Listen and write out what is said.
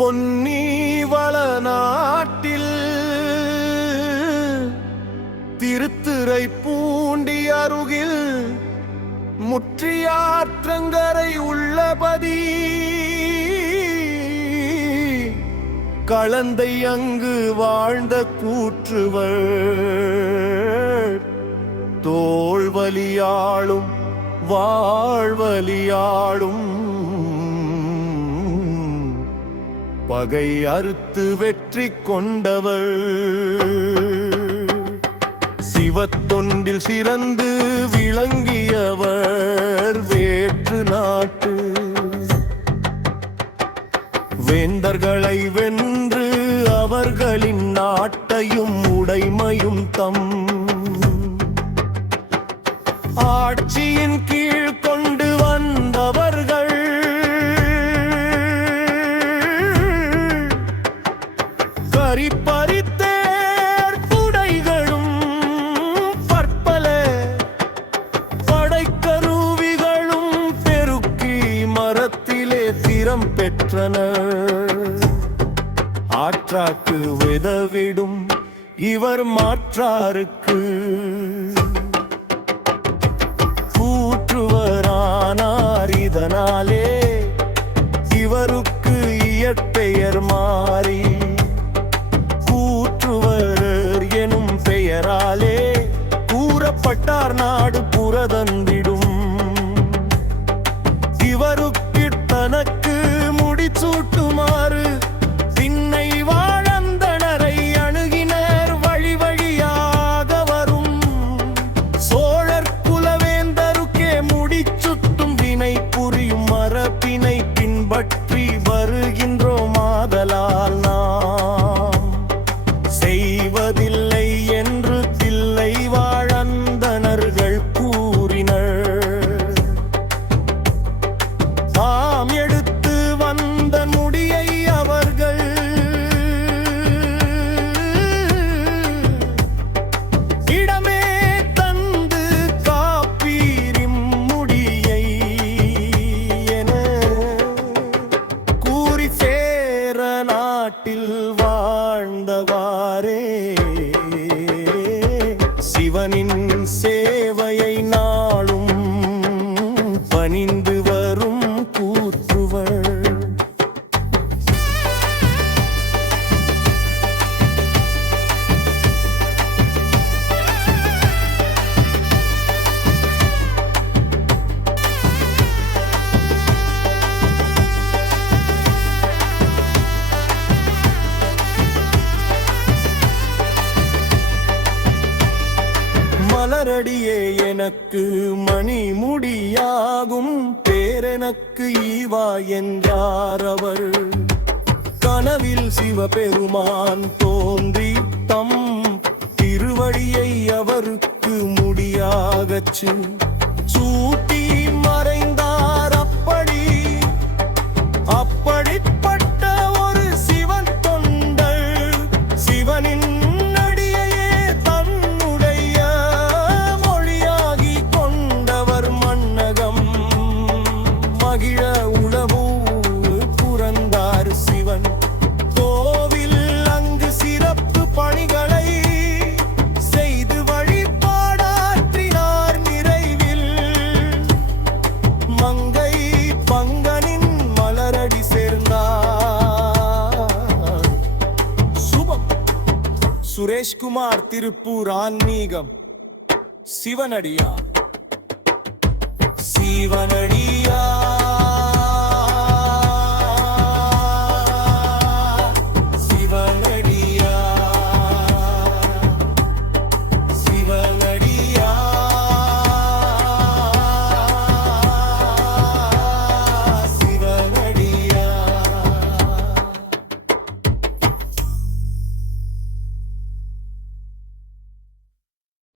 பொன்னீவள நாட்டில் திருத்துறைப்பூண்டி அருகில் முற்றியாற்றங்கரை உள்ளபதி களந்தை அங்கு வாழ்ந்த கூற்றுவர் தோள்வலியாளும் வாழ்வலியாளும் பகை அறுத்து வெற்றி கொண்டவர் சிவத்தொண்டில் சிறந்து விளங்கியவர் வேற்று நாட்டு வேந்தர்களை வென்று அவர்களின் நாட்டையும் உடைமையும் தம் ஆட்சியின் கீழ் கொண்டு வந்தவர்கள் கரிப்பறித்தேர் புடைகளும் பற்பல படைக்கருவிகளும் பெருக்கி மரத்திலே திறம் பெற்றனர் ஆற்றாக்கு விதவிடும் இவர் மாற்றாருக்கு கூற்றுவரானார் இதனாலே இவருக்கு இயற்பெயர் மாறி கூற்றுவர் எனும் பெயராலே கூறப்பட்டார் நாடு புறதந்திடும் இவருக்கு தனக்கு முடிசூட்டுமாறு திண்ணை வாழந்தனரை அணுகினர் வழி வழியாக வரும் சோழர் குலவேந்தருக்கே முடிச்சுட்டும் வினை புரியும் மரபினை பின்பற்றி வருகின்றோம் ஆதலால் நாம் செய்வதில்லை என்று தில்லை வாழந்தனர்கள் கூறினர் தாம் எடுத்து வந்த முடியை அவர்கள் இடமே தந்து காப்பீரிம் முடியை என கூறி சேர நாட்டில் வாழ்ந்தவாறே சிவனின் சேவையை நாளும் பணிந்து வரும் கூற்றுவர் மலரடியே எனக்கு மணி முடியாகும் பேரெனக்கு ஈவா என்றார் அவர் கனவில் சிவபெருமான் தோன்றி தம் திருவடியை அவருக்கு முடியாகச் சூட்டி மறைந்தார் அப்படிப்பட்ட ஒரு சிவன் தொண்டர் சிவனின் மகிழ உளவு புரந்தார் சிவன் கோவில் அங்கு சிறப்பு பணிகளை செய்து வழிபாடாற்றினார் நிறைவில் மங்கை பங்கனின் மலரடி சேர்ந்தார் சுபம் சுரேஷ்குமார் திருப்பூர் ஆன்மீகம் சிவனடியார் சிவன